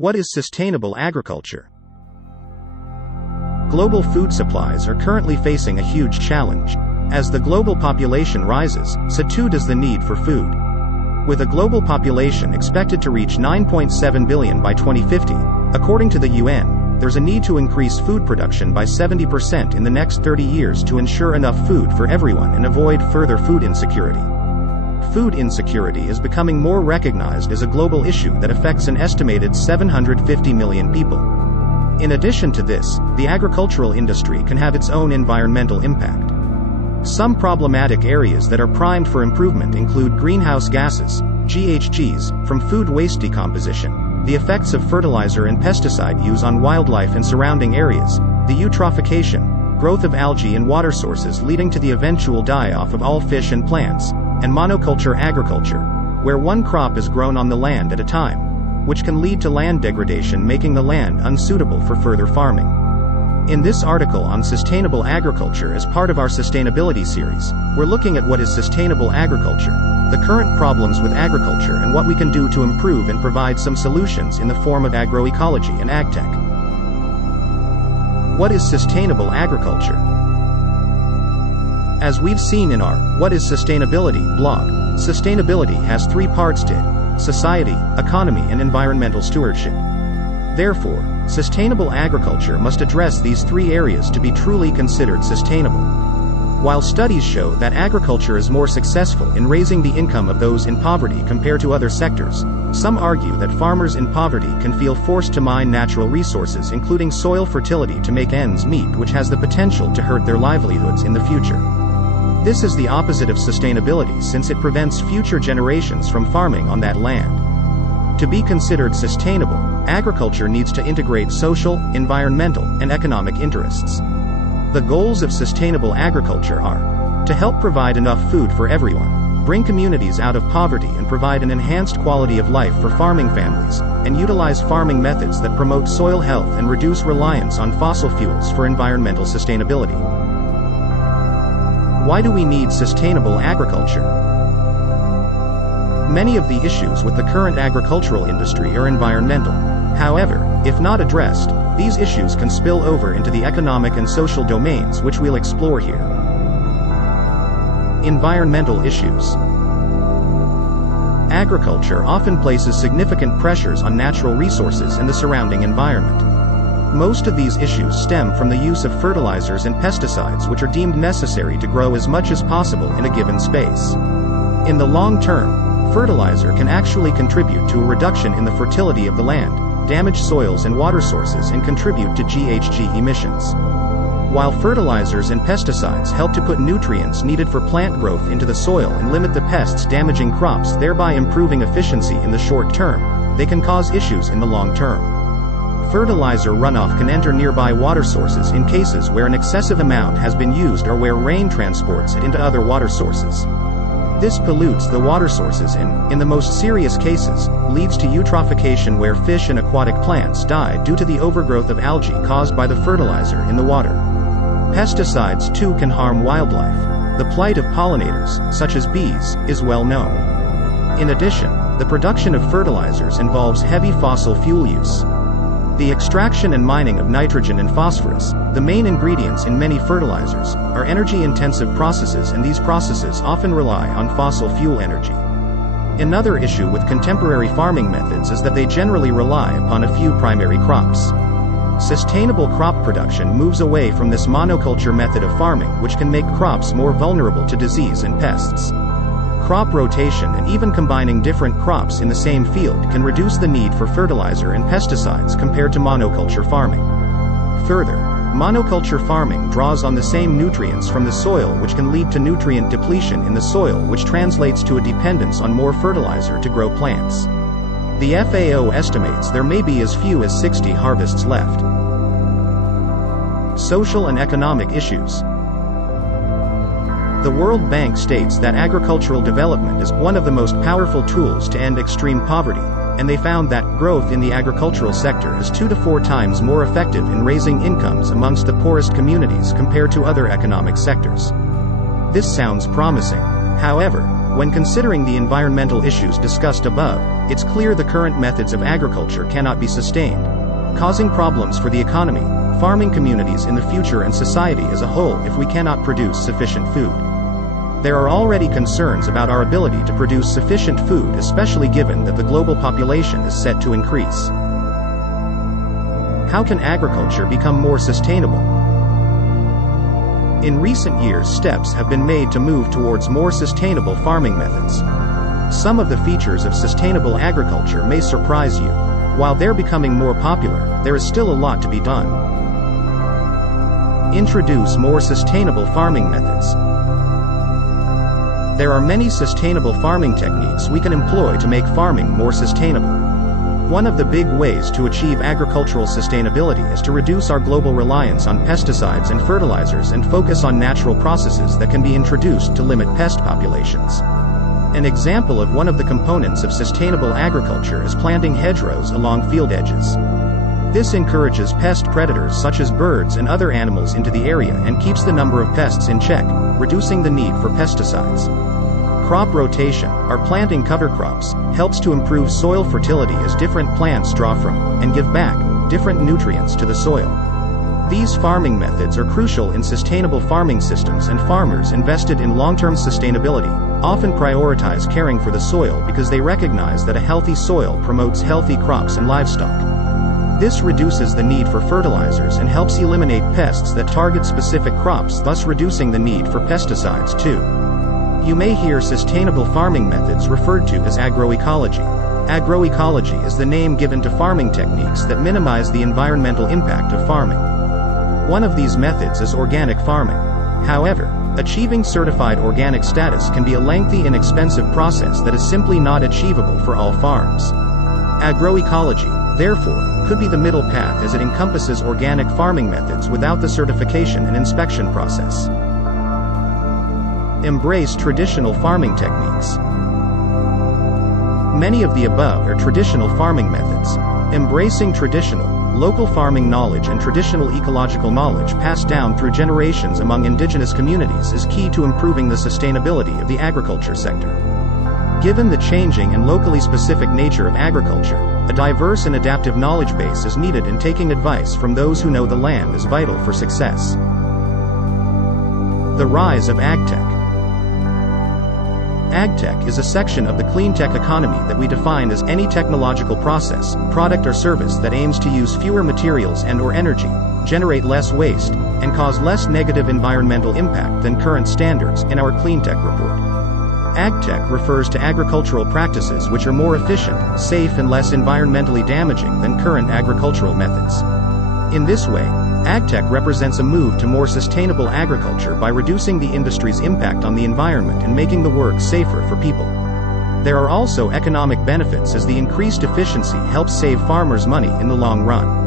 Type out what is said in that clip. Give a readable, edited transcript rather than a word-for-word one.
What is sustainable agriculture? Global food supplies are currently facing a huge challenge. As the global population rises, so too does the need for food. With a global population expected to reach 9.7 billion by 2050, according to the UN, there's a need to increase food production by 70% in the next 30 years to ensure enough food for everyone and avoid further food insecurity. Food insecurity is becoming more recognized as a global issue that affects an estimated 750 million people. In addition to this, the agricultural industry can have its own environmental impact. Some problematic areas that are primed for improvement include greenhouse gases, GHGs, from food waste decomposition, the effects of fertilizer and pesticide use on wildlife and surrounding areas, the eutrophication, growth of algae in water sources leading to the eventual die-off of all fish and plants, and monoculture agriculture, where one crop is grown on the land at a time, which can lead to land degradation, making the land unsuitable for further farming. In this article on sustainable agriculture as part of our sustainability series, we're looking at what is sustainable agriculture, the current problems with agriculture and what we can do to improve and provide some solutions in the form of agroecology and agtech. What is sustainable agriculture? As we've seen in our What is Sustainability blog, sustainability has three parts to it: society, economy, and environmental stewardship. Therefore, sustainable agriculture must address these three areas to be truly considered sustainable. While studies show that agriculture is more successful in raising the income of those in poverty compared to other sectors, some argue that farmers in poverty can feel forced to mine natural resources including soil fertility to make ends meet, which has the potential to hurt their livelihoods in the future. This is the opposite of sustainability since it prevents future generations from farming on that land. To be considered sustainable, agriculture needs to integrate social, environmental, and economic interests. The goals of sustainable agriculture are to help provide enough food for everyone, bring communities out of poverty and provide an enhanced quality of life for farming families, and utilize farming methods that promote soil health and reduce reliance on fossil fuels for environmental sustainability. Why do we need sustainable agriculture? Many of the issues with the current agricultural industry are environmental. However, if not addressed, these issues can spill over into the economic and social domains, which we'll explore here. Environmental issues. Agriculture often places significant pressures on natural resources and the surrounding environment. Most of these issues stem from the use of fertilizers and pesticides, which are deemed necessary to grow as much as possible in a given space. In the long term, fertilizer can actually contribute to a reduction in the fertility of the land, damage soils and water sources, and contribute to GHG emissions. While fertilizers and pesticides help to put nutrients needed for plant growth into the soil and limit the pests damaging crops, thereby improving efficiency in the short term, they can cause issues in the long term. Fertilizer runoff can enter nearby water sources in cases where an excessive amount has been used or where rain transports it into other water sources. This pollutes the water sources and, in the most serious cases, leads to eutrophication, where fish and aquatic plants die due to the overgrowth of algae caused by the fertilizer in the water. Pesticides too can harm wildlife. The plight of pollinators, such as bees, is well known. In addition, the production of fertilizers involves heavy fossil fuel use. The extraction and mining of nitrogen and phosphorus, the main ingredients in many fertilizers, are energy-intensive processes, and these processes often rely on fossil fuel energy. Another issue with contemporary farming methods is that they generally rely upon a few primary crops. Sustainable crop production moves away from this monoculture method of farming, which can make crops more vulnerable to disease and pests. Crop rotation and even combining different crops in the same field can reduce the need for fertilizer and pesticides compared to monoculture farming. Further, monoculture farming draws on the same nutrients from the soil, which can lead to nutrient depletion in the soil, which translates to a dependence on more fertilizer to grow plants. The FAO estimates there may be as few as 60 harvests left. Social and economic issues. The World Bank states that agricultural development is one of the most powerful tools to end extreme poverty, and they found that growth in the agricultural sector is 2 to 4 times more effective in raising incomes amongst the poorest communities compared to other economic sectors. This sounds promising. However, When considering the environmental issues discussed above, it's clear the current methods of agriculture cannot be sustained, causing problems for the economy, farming communities in the future and society as a whole if we cannot produce sufficient food. There are already concerns about our ability to produce sufficient food, especially given that the global population is set to increase. How can agriculture become more sustainable? In recent years, steps have been made to move towards more sustainable farming methods. Some of the features of sustainable agriculture may surprise you. While they're becoming more popular, there is still a lot to be done. Introduce more sustainable farming methods. There are many sustainable farming techniques we can employ to make farming more sustainable. One of the big ways to achieve agricultural sustainability is to reduce our global reliance on pesticides and fertilizers and focus on natural processes that can be introduced to limit pest populations. An example of one of the components of sustainable agriculture is planting hedgerows along field edges. This encourages pest predators such as birds and other animals into the area and keeps the number of pests in check, reducing the need for pesticides. Crop rotation, or planting cover crops, helps to improve soil fertility as different plants draw from, and give back, different nutrients to the soil. These farming methods are crucial in sustainable farming systems, and farmers invested in long-term sustainability often prioritize caring for the soil because they recognize that a healthy soil promotes healthy crops and livestock. This reduces the need for fertilizers and helps eliminate pests that target specific crops, thus reducing the need for pesticides too. You may hear sustainable farming methods referred to as agroecology. Agroecology is the name given to farming techniques that minimize the environmental impact of farming. One of these methods is organic farming. However, achieving certified organic status can be a lengthy and expensive process that is simply not achievable for all farms. Agroecology, therefore, could be the middle path as it encompasses organic farming methods without the certification and inspection process. Embrace traditional farming techniques. Many of the above are traditional farming methods. Embracing traditional, local farming knowledge and traditional ecological knowledge passed down through generations among indigenous communities is key to improving the sustainability of the agriculture sector. Given the changing and locally specific nature of agriculture, a diverse and adaptive knowledge base is needed, and taking advice from those who know the land is vital for success. The rise of agtech. Agtech is a section of the clean tech economy that we define as any technological process, product or service that aims to use fewer materials and/or energy, generate less waste, and cause less negative environmental impact than current standards in our clean tech report. Agtech refers to agricultural practices which are more efficient, safe and less environmentally damaging than current agricultural methods. In this way, agtech represents a move to more sustainable agriculture by reducing the industry's impact on the environment and making the work safer for people. There are also economic benefits as the increased efficiency helps save farmers money in the long run.